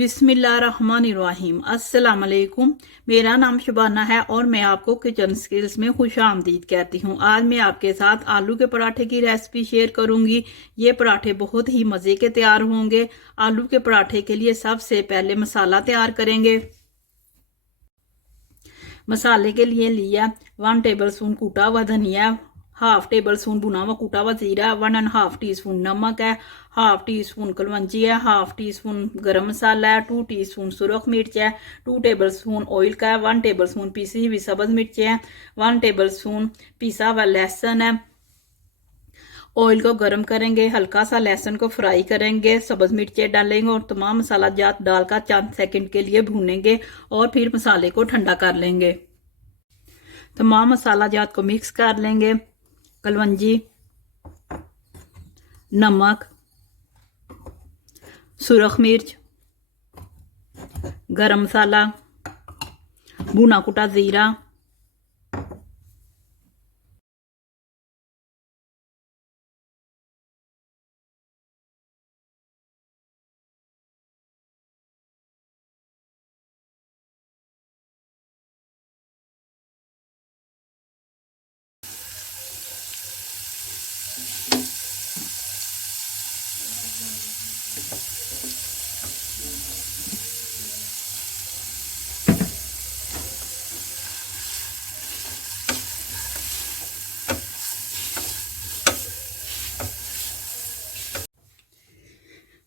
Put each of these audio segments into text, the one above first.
बिस्मिल्लाहिर्रहमानिर्रहीम। अस्सलाम वालेकुम। मेरा नाम शुबाना है और मैं आपको किचन स्किल्स में खुश आमदीद कहती हूँ। आज मैं आपके साथ आलू के पराठे की रेसिपी शेयर करूँगी। ये पराठे बहुत ही मज़े के तैयार होंगे। आलू के पराठे के लिए सबसे पहले मसाला तैयार करेंगे। मसाले के लिए लिया 1 टेबल स्पून कूटा हुआ धनिया, हाफ टेबल स्पून भुना हुआ कूटा हुआ जीरा, 1.5 टीस्पून नमक है, हाफ टी स्पून कलवंजी है, हाफ टी स्पून गरम मसाला है, 2 टीस्पून सुरख मिर्च है, 2 टेबल स्पून ऑयल का है, 1 टेबल स्पून पीसी हुई सब्ज मिर्च है, 1 टेबल स्पून पिसा हुआ लहसुन है। ऑयल को गर्म करेंगे, हल्का सा लहसुन को फ्राई करेंगे, सब्ज मिर्चें डालेंगे और तमाम मसाला जात डालकर चंद सेकंड के लिए भूनेंगे और फिर मसाले को ठंडा कर लेंगे। तमाम मसाला जात को मिक्स कर लेंगे। कलवंजी, नमक, सुरख मिर्च, गरम मसाला, भुना कुटा जीरा,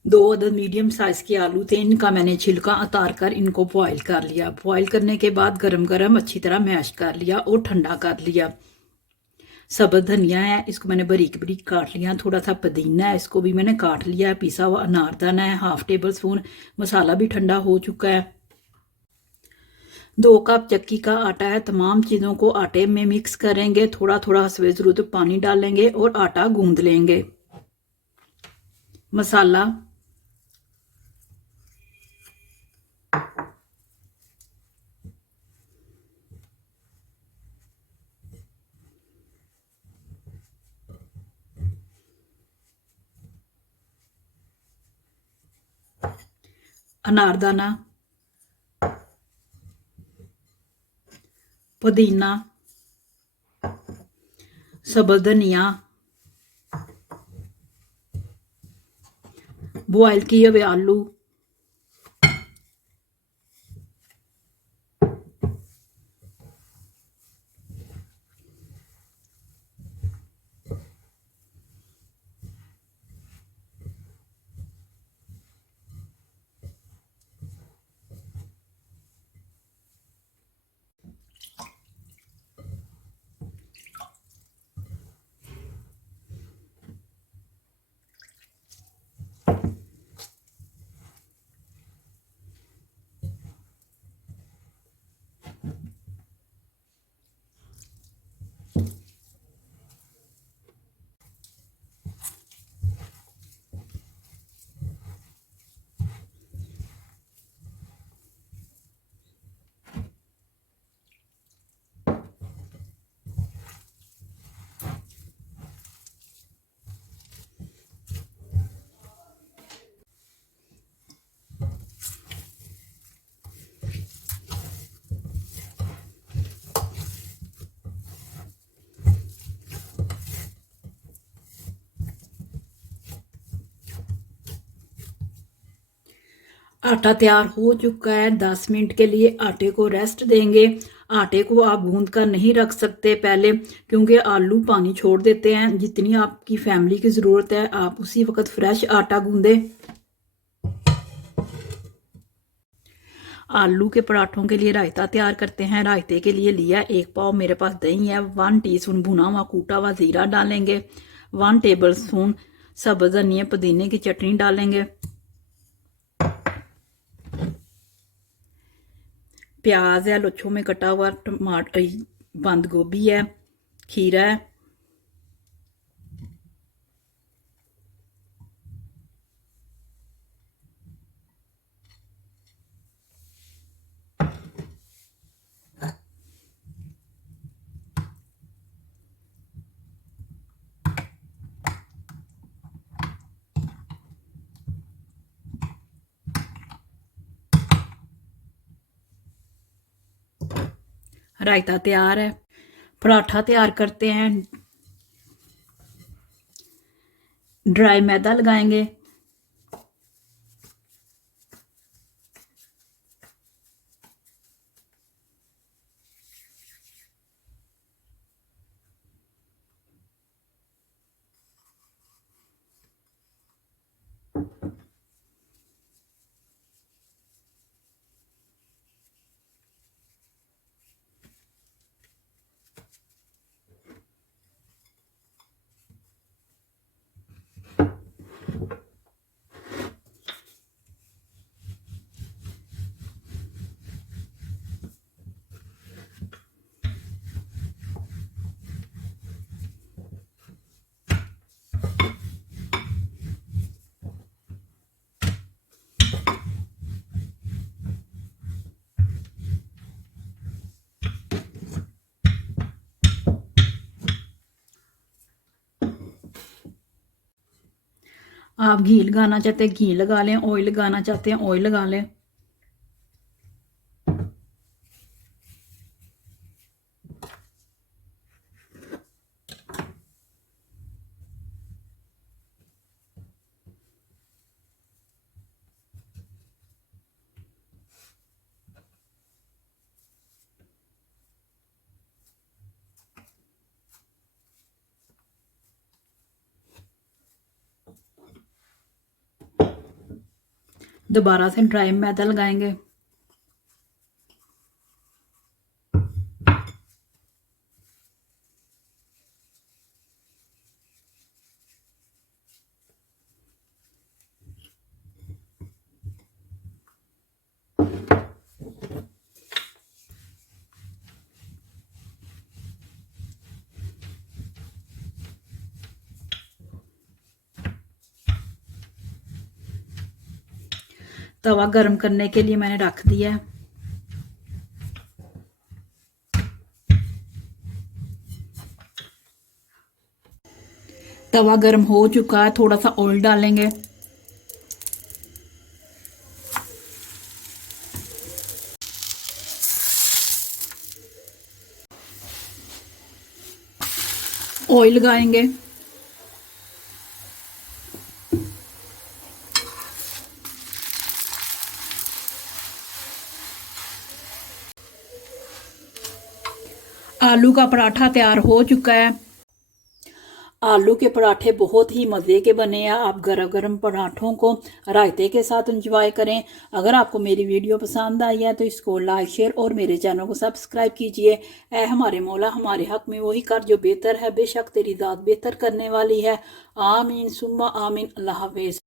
दो अदद मीडियम साइज के आलू थे, इनका मैंने छिलका उतार कर इनको बॉईल कर लिया। बॉईल करने के बाद गरम गरम अच्छी तरह मैश कर लिया और ठंडा कर लिया। सब्ज धनिया है, इसको मैंने बारीक बारीक काट लिया। थोड़ा सा पुदीना है, इसको भी मैंने काट लिया है। पिसा हुआ अनारदाना है, हाफ टेबल स्पून। मसाला भी ठंडा हो चुका है। 2 कप चक्की का आटा है। तमाम चीज़ों को आटे में मिक्स करेंगे। थोड़ा थोड़ा हस्बे ज़रूरत पानी डालेंगे और आटा गूंद लेंगे। मसाला, अनारदाना, पुदीना, सब्ज धनिया, बॉयल किए हुए आलू, आटा तैयार हो चुका है। 10 मिनट के लिए आटे को रेस्ट देंगे। आटे को आप गूंद कर नहीं रख सकते पहले, क्योंकि आलू पानी छोड़ देते हैं। जितनी आपकी फैमिली की ज़रूरत है आप उसी वक्त फ्रेश आटा गूंदें। आलू के पराठों के लिए रायता तैयार करते हैं। रायते के लिए लिया 1 पाव मेरे पास दही है। 1 टीस्पून भुना हुआ कूटा हुआ जीरा डालेंगे। 1 टेबल स्पून सब्ज धनिया पुदीने की चटनी डालेंगे। प्याज है, लच्छों में कटा हुआ टमाटर, बंद गोभी है, खीरा है, रायता तैयार है। पराठा तैयार करते हैं। ड्राई मैदा लगाएंगे। आप घी लगाना चाहते हैं घी लगा लें, ऑयल लगाना चाहते हैं ऑयल लगा लें। दोबारा से ड्राई मैदा लगाएंगे। तवा गर्म करने के लिए मैंने रख दिया है। तवा गर्म हो चुका है, थोड़ा सा ऑयल डालेंगे। ऑयल लगाएंगे। आलू का पराठा तैयार हो चुका है। आलू के पराठे बहुत ही मज़े के बने हैं। आप गरम गरम पराठों को रायते के साथ एंजॉय करें। अगर आपको मेरी वीडियो पसंद आई है तो इसको लाइक शेयर और मेरे चैनल को सब्सक्राइब कीजिए। ऐ हमारे मौला हमारे हक में वही कर जो बेहतर है, बेशक तेरी ज़ात बेहतर करने वाली है। आमीन सुम्मा आमीन। अल्लाह हाफिज़।